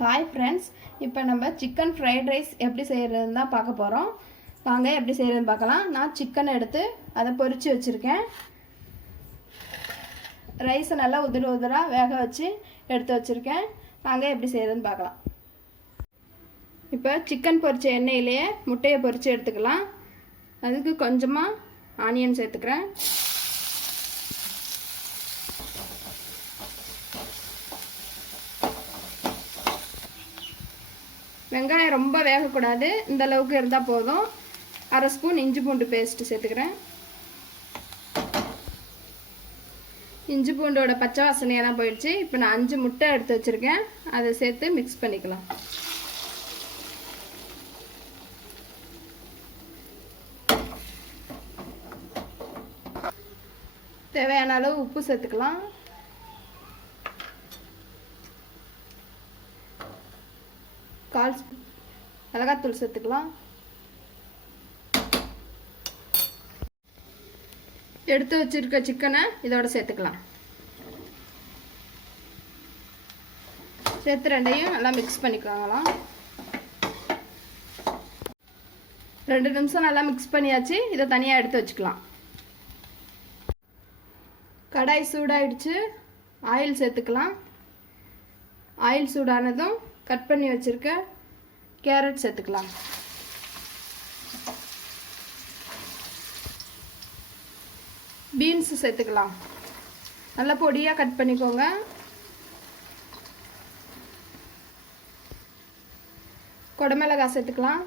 hi friends இப்போ நம்ம chicken fried rice எப்படி செய்யறதுன்னு தான் பார்க்க போறோம் வாங்க எப்படி செய்யறதுன்னு பார்க்கலாம் நான் chicken எடுத்து அத பொரிச்சு வச்சிருக்கேன் ரைஸ் நல்லா உதிரா வேக வச்சு எடுத்து வச்சிருக்கேன் வாங்க எப்படி செய்யறதுன்னு பார்க்கலாம் இப்போ chicken பொரிச்ச எண்ணெயிலேயே முட்டையை பொரிச்சு எடுத்துக்கலாம் அதுக்கு கொஞ்சமா ஆனியன் சேர்த்துக்கிறேன் வெங்காயம் ரொம்ப வேக கூடாது இந்த அளவுக்கு இருந்தா போதும் அரை ஸ்பூன் இஞ்சி பூண்டு பேஸ்ட் சேர்த்துக்கிறேன் இஞ்சி பூண்டோட பச்சை வாசனை எல்லாம் போயிடுச்சு இப்போ நான் 5 முட்டை எடுத்து வச்சிருக்கேன் அதை சேர்த்து மிக்ஸ் பண்ணிக்கலாம் தேவையான அளவு உப்பு சேர்த்துக்கலாம் மிளகாத்தூள் சேர்த்துக்கலாம் எடுத்து வச்சிருக்க சிக்கனை இதோட சேர்த்துக்கலாம் சேர்த்து ரெண்டையும் நல்லா மிக்ஸ் பண்ணிக்கோங்களாம் 2 நிமிஷம் நல்லா மிக்ஸ் பண்ணியாச்சு இதை தனியாக எடுத்து வச்சுக்கலாம் கடாய் சூடாயிடுச்சு ஆயில் சேர்த்துக்கலாம் ஆயில் சூடானதும் கட் பண்ணி வச்சிருக்க கேரட் சேர்த்துக்கலாம் பீன்ஸ் சேர்த்துக்கலாம் நல்லா பொடியா கட் பண்ணிக்கோங்க கொடமிளகாய் சேர்த்துக்கலாம்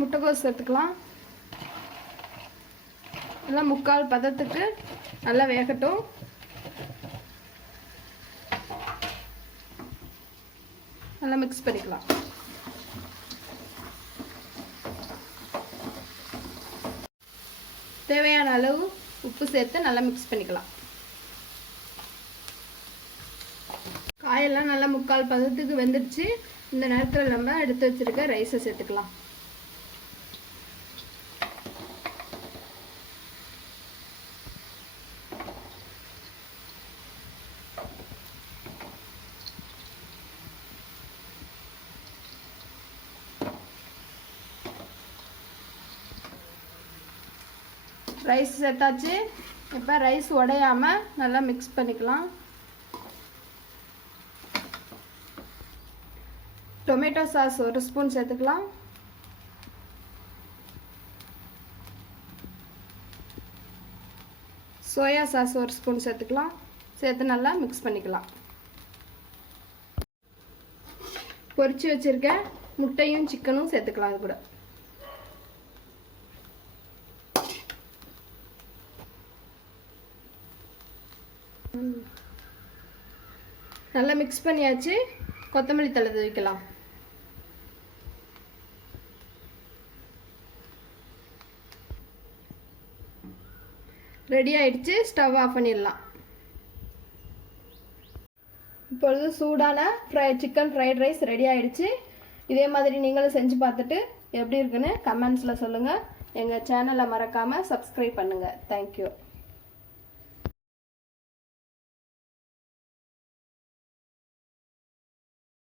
முட்டைகோஸ் சேர்த்துக்கலாம் எல்லாம் முக்கால் பதத்துக்கு நல்லா வேகட்டும் நல்லா மிக்ஸ் பண்ணிக்கலாம் தேவையான அளவு உப்பு சேர்த்து நல்லா மிக்ஸ் பண்ணிக்கலாம் காயெல்லாம் நல்லா முக்கால் பதத்துக்கு வெந்துடுச்சு இந்த நேரத்தில் நம்ம எடுத்து வச்சிருக்க ரைஸை சேர்த்துக்கலாம் ரைஸ் சேர்த்தாச்சு இப்போ ரைஸ் உடையாம நல்லா மிக்ஸ் பண்ணிக்கலாம் டொமேட்டோ சாஸ் 1 ஸ்பூன் சேர்த்துக்கலாம் சோயா சாஸ் 1 ஸ்பூன் சேர்த்துக்கலாம் சேர்த்து நல்லா மிக்ஸ் பண்ணிக்கலாம் பொரிச்சு வச்சிருக்க முட்டையும் சிக்கனும் சேர்த்துக்கலாம் அது கூட நல்லா மிக்ஸ் பண்ணியாச்சு கொத்தமல்லி தழை தூவிக்கலாம் ரெடி ஆயிடுச்சு ஸ்டவ் ஆஃப் பண்ணிடலாம் இப்பொழுது சூடான சிக்கன் ஃப்ரைட் ரைஸ் ரெடி ஆயிடுச்சு இதே மாதிரி நீங்களும் செஞ்சு பார்த்துட்டு எப்படி இருக்குன்னு கமெண்ட்ஸில் சொல்லுங்கள் எங்கள் சேனலை மறக்காமல் சப்ஸ்கிரைப் பண்ணுங்கள் தேங்க்யூ